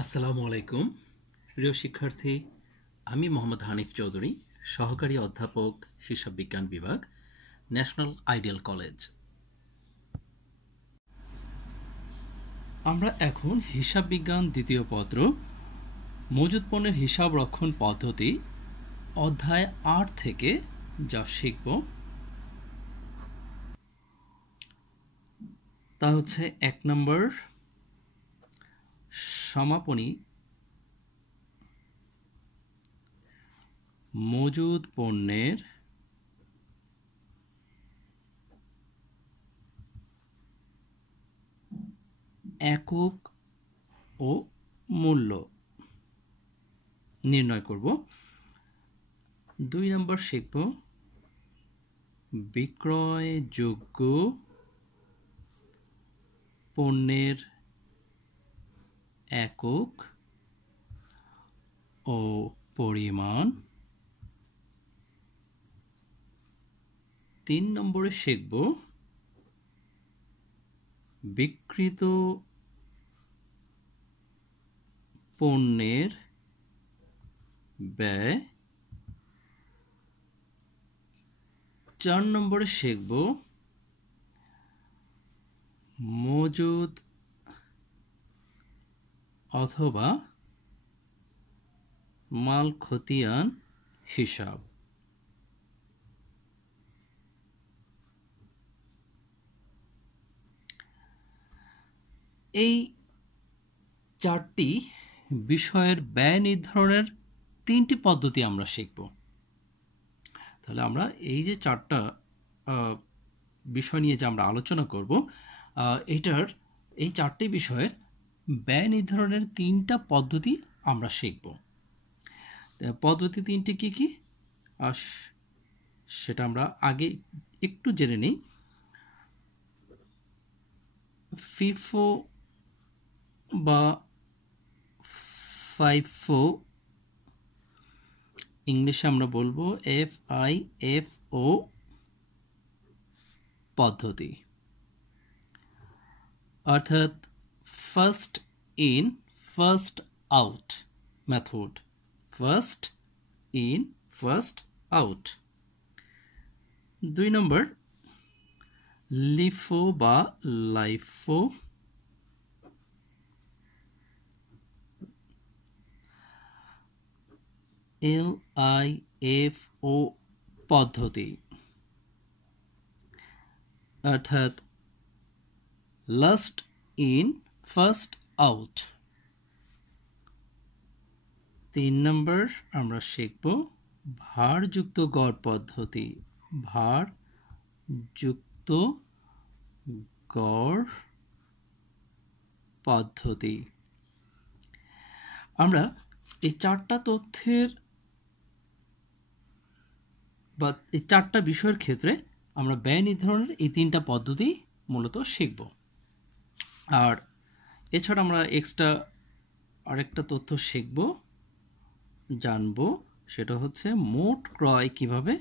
আসসালামু আলাইকুম প্রিয় শিক্ষার্থী, আমি মোহাম্মদ হানিফ চৌধুরী, সহকারী অধ্যাপক, হিসাব বিজ্ঞান বিভাগ, ন্যাশনাল আইডিয়াল কলেজ। আমরা এখন হিসাব বিজ্ঞান দ্বিতীয় পত্র মজুদ পণ্যের হিসাব রক্ষণ পদ্ধতি অধ্যায় ৮ থেকে যা শিখব তা হচ্ছে ১ নম্বর সমাপনী মজুদ পণ্যের একক ও মূল্য নির্ণয় করব। ২ নম্বর শিখব বিক্রয়যোগ্য পণ্যের একক ও পরিমাণ। ৩ নম্বরে শিখব বিক্রিত পণ্যের ব্যয়। ৪ নম্বরে শিখব মজুদ অথবা মাল খতিয়ান হিসাব। এই ৪টি বিষয়ের ব্যয় নির্ধারণের ৩টি পদ্ধতি আমরা শিখব। তাহলে আমরা এই যে ৪টা বিষয় নিয়ে যে আমরা আলোচনা করব, এই ৪টি বিষয়ের ব্যয় নির্ধারণের ৩টা পদ্ধতি আমরা শিখব। পদ্ধতি ৩টি কি কি সেটা আমরা আগে একটু জেনে নিই। ফিফো বা ফাইফো, ইংলিশে আমরা বলবো FIFO পদ্ধতি, অর্থাৎ first in first out method. First in first out. ২ number LIFO বা লাইফো, LIFO পদ্ধতি, অর্থাৎ লাস্ট ইন ফার্স্ট আউট। ৩ নম্বর আমরা শিখব ভারযুক্ত গড় পদ্ধতি। ভারযুক্ত গড় পদ্ধতি। আমরা এই ৪টা তথ্যের বা এই ৪টা বিষয়ের ক্ষেত্রে আমরা ব্যয় নির্ধারণের এই ৩টা পদ্ধতি মূলত শিখব। আর এছাড়া আমরা এক্সট্রা আরেকটা তথ্য শিখব, জানব, সেটা হচ্ছে মোট ক্রয় কিভাবে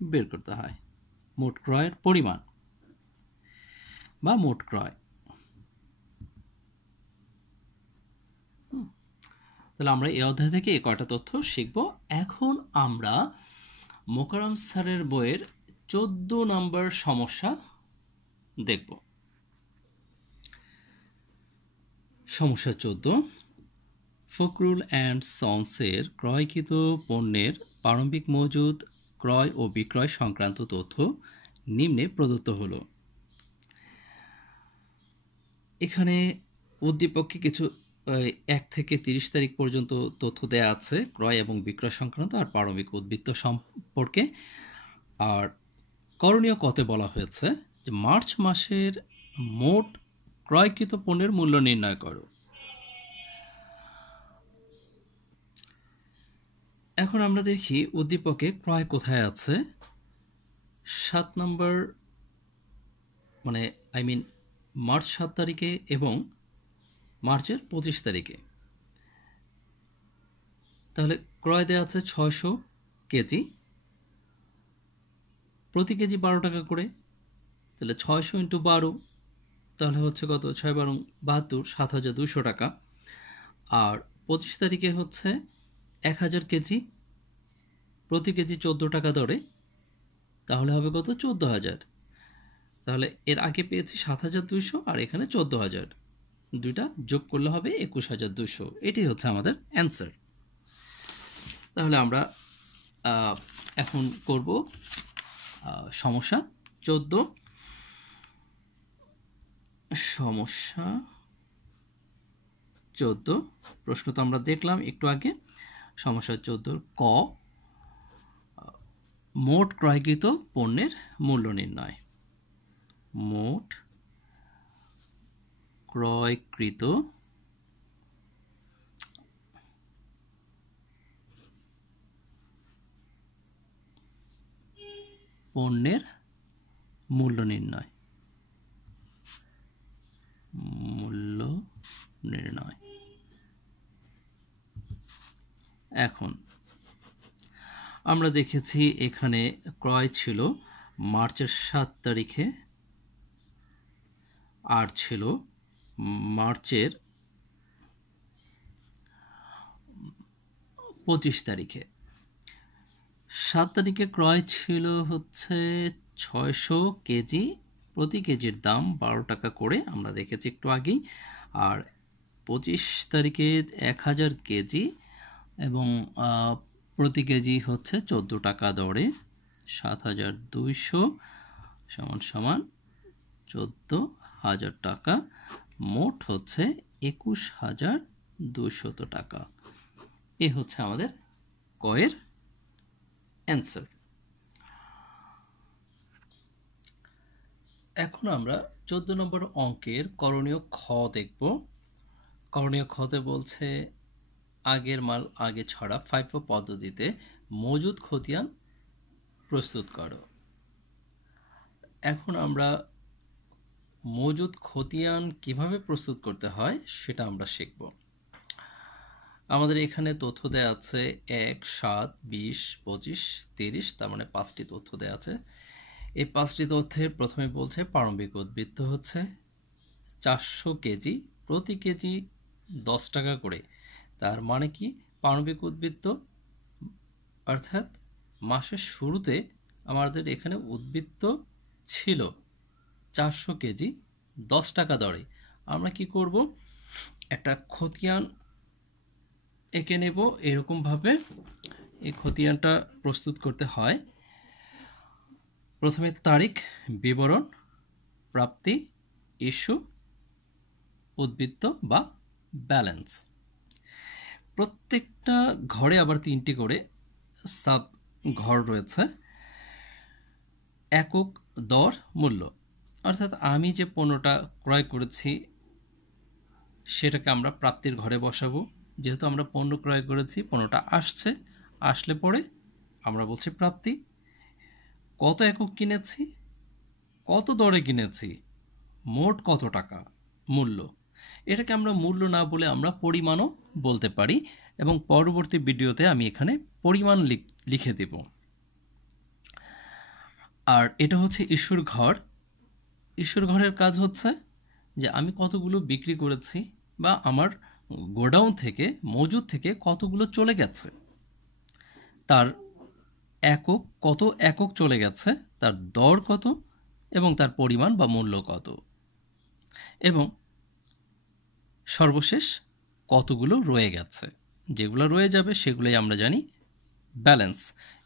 বের করতে হয়, মোট ক্রয়ের পরিমাণ বা মোট ক্রয়। তাহলে আমরা এই অধ্যায় থেকে এই কয়টা তথ্য শিখব। এখন আমরা মোকাররম স্যারের বইয়ের 14 নম্বর সমস্যা দেখব। সমস্যা 14, ফখরুল অ্যান্ড সন্সের ক্রয়কৃত পণ্যের প্রারম্ভিক মজুদ, ক্রয় ও বিক্রয় সংক্রান্ত তথ্য নিম্নে প্রদত্ত হলো। এখানে উদ্দীপকে কিছু ১ থেকে ৩০ তারিখ পর্যন্ত তথ্য দেয়া আছে ক্রয় এবং বিক্রয় সংক্রান্ত আর প্রারম্ভিক উদ্বৃত্ত সম্পর্কে। আর করণীয় কতে বলা হয়েছে যে মার্চ মাসের মোট ক্রয়কৃত পণ্যের মূল্য নির্ণয় করো। এখন আমরা দেখি উদ্দীপকে ক্রয় কোথায় আছে। ৭ নম্বর মার্চ ৭ তারিখে এবং মার্চের ২৫ তারিখে। তাহলে ক্রয় দেওয়া আছে ৬০০ কেজি, প্রতি কেজি ১২ টাকা করে। তাহলে ৬০০ × ১২ তাহলে হচ্ছে কত, ৬ × ৭ = ৭,২০০ টাকা। আর 25 তারিখে হচ্ছে 1000 কেজি, প্রতি কেজি 14 টাকা দরে, তাহলে হবে কত? 14,000। তাহলে এর আগে পেয়েছি 7,200 আর এখানে 14,000, দুইটা যোগ করলে হবে 21,200। এটি হচ্ছে আমাদের অ্যান্সার। তাহলে আমরা এখন করব সমস্যা 14। সমস্যা 14 প্রশ্ন তো আমরা দেখলাম একটু আগে। সমস্যা 14 ক, মোট ক্রয়কৃত পণ্যের মূল্য নির্ণয়। মোট ক্রয়কৃত পণ্যের মূল্য নির্ণয়। মূল্য নির্ণয়। এখন আমরা দেখেছি এখানে ক্রয় ছিল মার্চের 7 তারিখে আর ছিল মার্চের 25 তারিখে। 7 তারিখে ক্রয় ছিল হচ্ছে 600 কেজি, প্রতি কেজির দাম 12 টাকা করে, আমরা দেখেছি একটু আগেই। আর 25 তারিখে 1000 কেজি এবং প্রতি কেজি হচ্ছে 14 টাকা দরে, 7,200 সমান সমান 14,000 টাকা, মোট হচ্ছে 21,200 টাকা। এ হচ্ছে আমাদের কয়ের অ্যান্সার। এখন আমরা 14 নম্বর অঙ্কের করণীয় খ দেখব। করণীয় খতে বলছে আগের মাল আগে ছাড়া FIFO পদ্ধতিতে মজুদ খতিয়ান প্রস্তুত করো। এখন আমরা মজুদ খতিয়ান কিভাবে প্রস্তুত করতে হয় সেটা আমরা শিখব। আমাদের এখানে তথ্য দেয়া আছে 1, 7, 20, 25, 30, তার মানে 5টি তথ্য দেয়া আছে। এই 5টি তথ্যের প্রথমে বলছে প্রারম্ভিক উদ্বৃত্ত হচ্ছে 400 কেজি, প্রতি কেজি 10 টাকা করে। তার মানে কি? প্রারম্ভিক উদ্বৃত্ত অর্থাৎ মাসের শুরুতে আমাদের এখানে উদ্বৃত্ত ছিল 400 কেজি 10 টাকা দরে। আমরা কি করব? একটা খতিয়ান এঁকে নেব এরকমভাবে। এই খতিয়ানটা প্রস্তুত করতে হয় প্রথমে তারিখ, বিবরণ, প্রাপ্তি, ইস্যু, উদ্বৃত্ত বা ব্যালেন্স। প্রত্যেকটা ঘরে আবার 3টি করে সাব ঘর রয়েছে। একক দর মূল্য, অর্থাৎ আমি যে পণ্যটা ক্রয় করেছি সেটাকে আমরা প্রাপ্তির ঘরে বসাবো। যেহেতু আমরা পণ্য ক্রয় করেছি, পণ্যটা আসছে, আসলে পরে আমরা বলছি প্রাপ্তি। কত একক কিনেছি, কত দরে কিনেছি, মোট কত টাকা মূল্য। এটাকে আমরা মূল্য না বলে আমরা পরিমাণও বলতে পারি, এবং পরবর্তী ভিডিওতে আমি এখানে পরিমাণ লিখে দেব। আর এটা হচ্ছে ইস্যুর ঘর। ইস্যুর ঘরের কাজ হচ্ছে যে আমি কতগুলো বিক্রি করেছি বা আমার গোডাউন থেকে মজুদ থেকে কতগুলো চলে গেছে, তার একক কত একক চলে গেছে, তার দর কত এবং তার পরিমাণ বা মূল্য কত, এবং সর্বশেষ কতগুলো রয়ে গেছে। যেগুলো রয়ে যাবে সেগুলোই আমরা জানি ব্যালেন্স।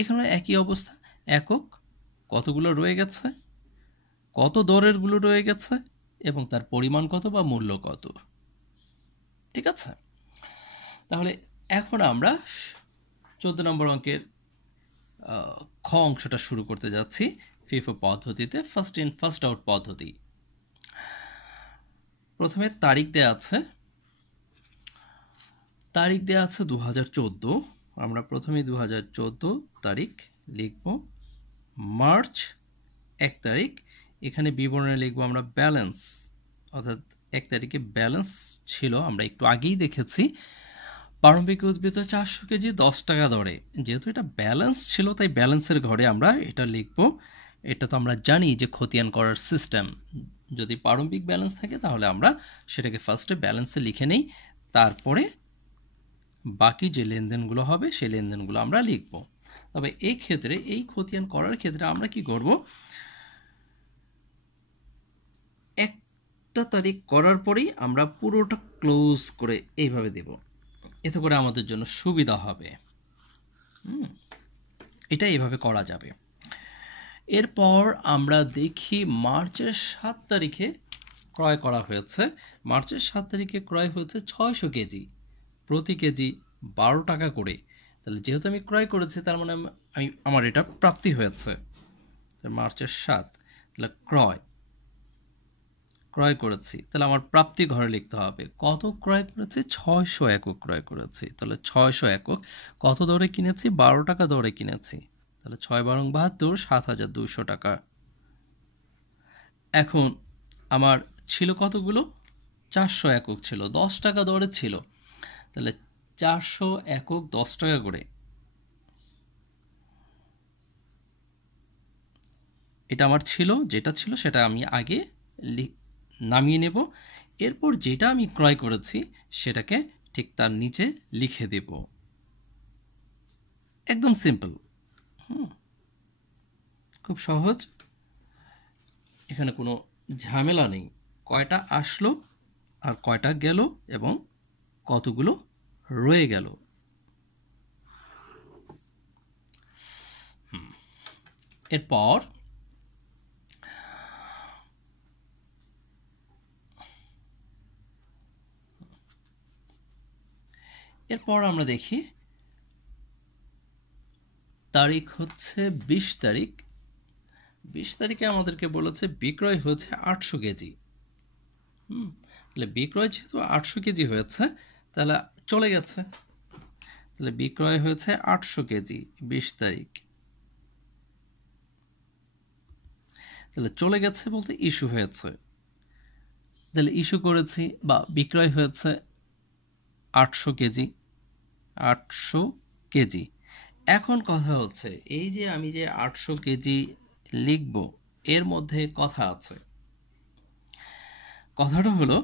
এখানে একই অবস্থা, একক কতগুলো রয়ে গেছে, কত দরেরগুলো রয়ে গেছে এবং তার পরিমাণ কত বা মূল্য কত। ঠিক আছে? তাহলে এখন আমরা 14 নম্বর অঙ্কের খ অংশটা শুরু করতে যাচ্ছি। FIFO পদ্ধতিতে ফার্স্ট ইন ফার্স্ট আউট পদ্ধতি। প্রথমে তারিখ দেয়া আছে, তারিখ দেয়া আছে 2014। আমরা প্রথমে 2014 তারিখ লিখব। মার্চ 1 তারিখ, এখানে বিবরণে লিখব আমরা ব্যালেন্স, অর্থাৎ 1 তারিখে ব্যালেন্স ছিল, আমরা একটু আগেই দেখেছি প্রারম্ভিক উদ্বৃত্ত 400 কেজি 10 টাকা দরে। যেহেতু এটা ব্যালেন্স ছিল তাই ব্যালেন্সের ঘরে আমরা এটা লিখব। এটা তো আমরা জানি যে খতিয়ান করার সিস্টেম, যদি প্রারম্ভিক ব্যালেন্স থাকে তাহলে আমরা সেটাকে ফার্স্টে ব্যালেন্সে লিখে নেই, তারপরে বাকি যে লেনদেনগুলো হবে সেই লেনদেনগুলো আমরা লিখব। তবে এই ক্ষেত্রে এই খতিয়ান করার ক্ষেত্রে আমরা কি করব, একটা তারিখ করার পরেই আমরা পুরোটা ক্লোজ করে এইভাবে দেব, এতে করে আমাদের জন্য সুবিধা হবে। এটা এইভাবে করা যাবে। এরপর আমরা দেখি মার্চের 7 তারিখে ক্রয় করা হয়েছে। মার্চের 7 তারিখে ক্রয় হয়েছে 600 কেজি, প্রতি কেজি 12 টাকা করে। তাহলে যেহেতু আমি ক্রয় করেছি তার মানে আমার এটা প্রাপ্তি হয়েছে। মার্চের 7 তাহলে ক্রয় করেছি, তাহলে আমার প্রাপ্তি ঘরে লিখতে হবে। কত ক্রয় করেছি? 600 একক ক্রয় করেছি। তাহলে 600 একক কত দরে কিনেছি? 12 টাকা দরে কিনেছি। তাহলে 6 বারং 72, 7,200 টাকা। এখন আমার ছিল কতগুলো? 400 একক ছিল, 10 টাকা দরে ছিল। তাহলে 400 একক 10 টাকা করে, এটা আমার ছিল, যেটা ছিল সেটা আমি আগে নামিয়ে নেব। এরপর যেটা আমি ক্রয় করেছি সেটাকে ঠিক তার নিচে লিখে দেব। একদম সিম্পল, খুব সহজ, এখানে কোনো ঝামেলা নেই। কয়টা আসলো আর কয়টা গেল এবং কতগুলো রয়ে গেল। এরপর আমরা দেখি তারিখ হচ্ছে 20 তারিখ। 20 তারিখে আমাদেরকে বলেছে বিক্রয় হয়েছে 800 কেজি। তাহলে বিক্রয় যেহেতু 800 কেজি হয়েছে তাহলে চলে গেছে। তাহলে বিক্রয় হয়েছে 800 কেজি 20 তারিখ। তাহলে চলে গেছে বলতে ইস্যু হয়েছে। তাহলে ইস্যু করেছি বা বিক্রয় হয়েছে 800 কেজি। 800 কেজি। এখন কথা হচ্ছে এই যে আমি যে 800 কেজি লিখব এর মধ্যে কথা আছে। কথাটা হলো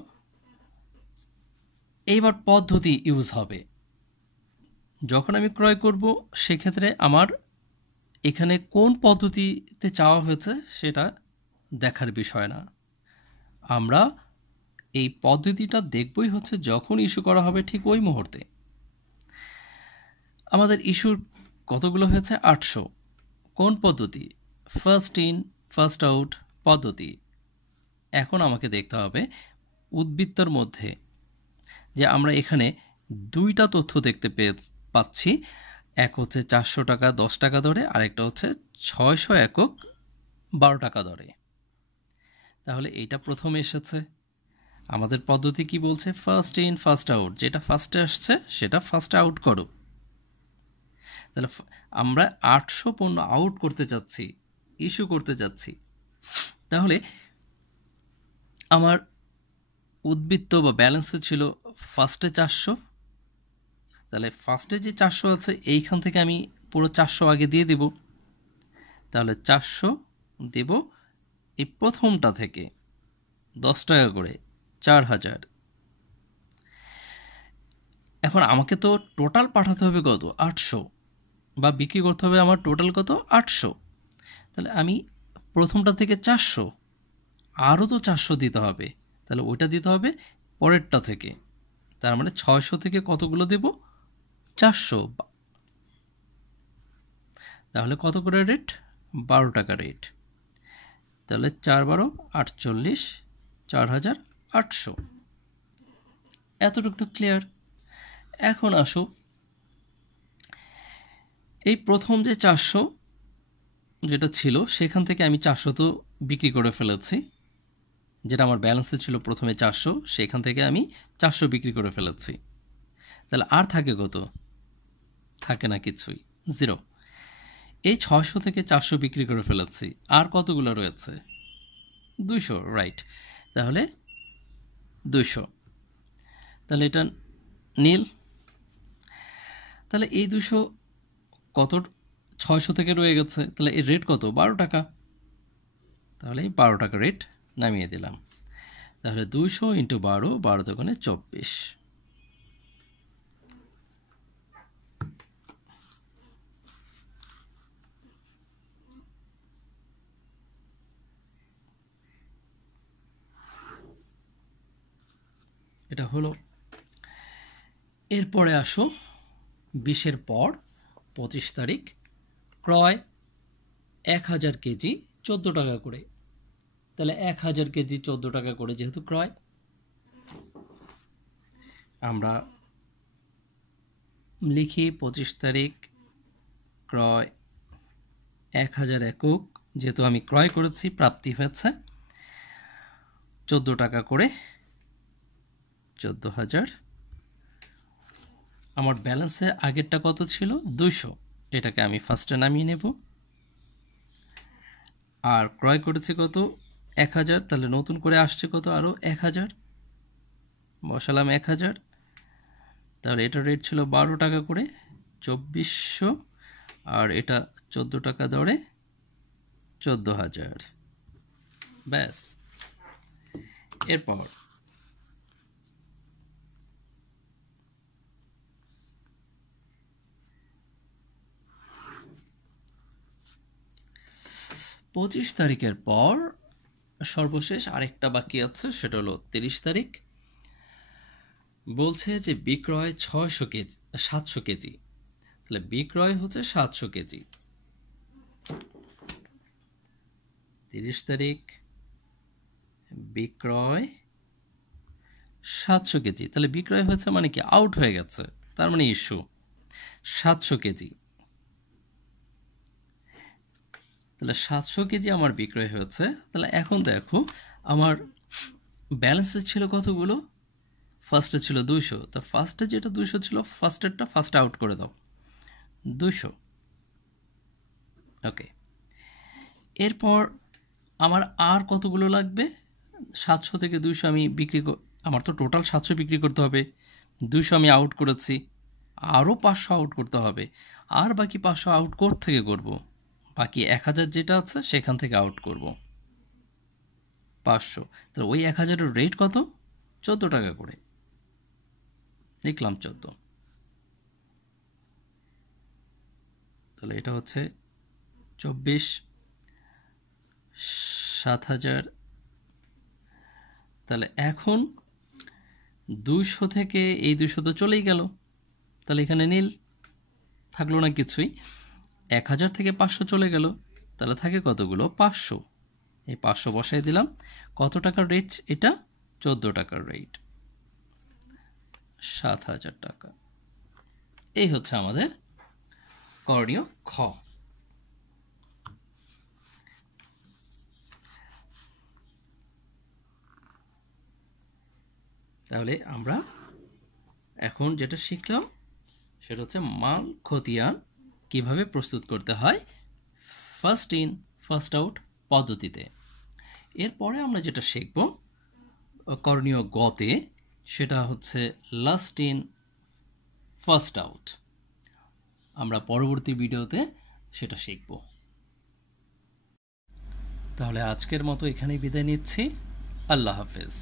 এইবার পদ্ধতি ইউজ হবে। যখন আমি ক্রয় করব সেক্ষেত্রে আমার এখানে কোন পদ্ধতিতে চাওয়া হয়েছে সেটা দেখার বিষয় না। আমরা এই পদ্ধতিটা দেখবই হচ্ছে যখন ইস্যু করা হবে ঠিক ওই মুহূর্তে। আমাদের ইস্যুর কতগুলো হয়েছে? 800। কোন পদ্ধতি? ফার্স্ট ইন ফার্স্ট আউট পদ্ধতি। এখন আমাকে দেখতে হবে উদ্বৃত্তর মধ্যে যে আমরা এখানে দুইটা তথ্য দেখতে পাচ্ছি। এক হচ্ছে 400 টাকা 10 টাকা দরে, আরেকটা হচ্ছে 600 একক 12 টাকা দরে। তাহলে এইটা প্রথমে এসেছে। আমাদের পদ্ধতি কি বলছে? First in first out. যেটা ফার্স্টে আসছে সেটা ফার্স্ট আউট করো। তাহলে আমরা 800 পণ্য আউট করতে চাচ্ছি, ইস্যু করতে চাচ্ছি। তাহলে আমার উদ্বৃত্ত বা ব্যালেন্সে ছিল ফার্স্টে 400। তাহলে ফার্স্টে যে 400 আছে এইখান থেকে আমি পুরো 400 আগে দিয়ে দেব। তাহলে 400 দেব এই প্রথমটা থেকে 10 টাকা করে 4000। এখন আমাকে তো টোটাল পাঠাতে হবে কত? 800, বা বিক্রি করতে হবে আমার টোটাল কত? 800। তাহলে আমি প্রথমটা থেকে 400, আরও তো 400 দিতে হবে। তাহলে ওইটা দিতে হবে পরেরটা থেকে। তার মানে 600 থেকে কতগুলো দেব? 400। তাহলে কত করে রেট? 12 টাকা রেট। তাহলে 4 12 48, 4800। এতটুকু তো ক্লিয়ার। এখন আসো এই প্রথম যে 400 যেটা ছিল সেখান থেকে আমি 400 তো বিক্রি করে ফেলেছি। যেটা আমার ব্যালেন্সে ছিল প্রথমে 400, সেখান থেকে আমি 400 বিক্রি করে ফেলেছি। তাহলে আর থাকে কত? থাকে না কিছুই, 0। এই 600 থেকে 400 বিক্রি করে ফেলেছি, আর কতগুলো রয়েছে? 200, রাইট। তাহলে 200, তাহলে এটা নীল। তাহলে এই 200 কত? 600 থেকে রয়ে গেছে। তাহলে এর রেট কত? 12 টাকা। তাহলে এই 12 টাকা রেট নামিয়ে দিলাম। তাহলে 200 × 12, 12 দোকানে 24। এটা হলো। এরপরে আসো 20-এর পর 25 তারিখ, ক্রয় 1000 কেজি 14 টাকা করে। তাহলে 1000 কেজি 14 টাকা করে যেহেতু ক্রয়, আমরা লিখি 25 তারিখ ক্রয় 1000 একক, যেহেতু আমি ক্রয় করেছি প্রাপ্তি হয়েছে 14 টাকা করে, 14,000। আমার ব্যালেন্সে আগেরটা কত ছিল? 200, এটাকে আমি ফার্স্টে নামিয়ে নেব। আর ক্রয় করেছি কত? 1000, তাহলে নতুন করে আসছে কত? আরও 1000, বসালাম 1000। তাহলে এটা রেট ছিল 12 টাকা করে, 2400, আর এটা 14 টাকা দরে 14,000। ব্যাস। এরপর পঁচিশ তারিখের পর সর্বশেষ আরেকটা বাকি আছে, সেটা হলো 30 তারিখ। বলছে যে বিক্রয় 700 কেজি, তাহলে বিক্রয় হচ্ছে 700 কেজি। 30 তারিখ বিক্রয় 700 কেজি, তাহলে বিক্রয় হয়েছে মানে কি? আউট হয়ে গেছে, তার মানে ইস্যু 700 কেজি। তাহলে 700 কেজি আমার বিক্রয় হয়েছে। তাহলে এখন দেখো আমার ব্যালেন্সে ছিল কতগুলো? ফার্স্টে ছিল 200, তো ফার্স্টে যেটা 200 ছিল ফার্স্টেরটা ফার্স্ট আউট করে দাও, 200। ওকে, এরপর আমার আর কতগুলো লাগবে? 700 থেকে 200 আমি আমার তো টোটাল 700 বিক্রি করতে হবে, 200 আমি আউট করেছি, আরও 500 আউট করতে হবে। আর বাকি 500 আউট থেকে করব, বাকি 1000 যেটা আছে সেখান থেকে আউট করব 500। তাহলে ওই 1000-এর রেট কত? 14 টাকা করে, লিখলাম 14। তাহলে এটা হচ্ছে 24, 7000। তাহলে এখন 200 থেকে এই 200 তো চলেই গেল, তাহলে এখানে নীল থাকলো না কিছুই। 1000 থেকে 500 চলে গেল, তাহলে থাকে কতগুলো? 500। এই 500 বসাই দিলাম। কত টাকার রেট এটা? 14 টাকার রেট, 7000 টাকা। এই হচ্ছে আমাদের করণীয় খ। তাহলে আমরা এখন যেটা শিখলাম সেটা হচ্ছে মাল খতিয়ান কিভাবে প্রস্তুত করতে হয় ফার্স্ট ইন ফার্স্ট আউট পদ্ধতিতে। এরপরে আমরা যেটা শিখব করণীয় গতে, সেটা হচ্ছে লাস্ট ইন ফার্স্ট আউট। আমরা পরবর্তী ভিডিওতে সেটা শিখব। তাহলে আজকের মতো এখানেই বিদায় নিচ্ছি। আল্লাহ হাফেজ।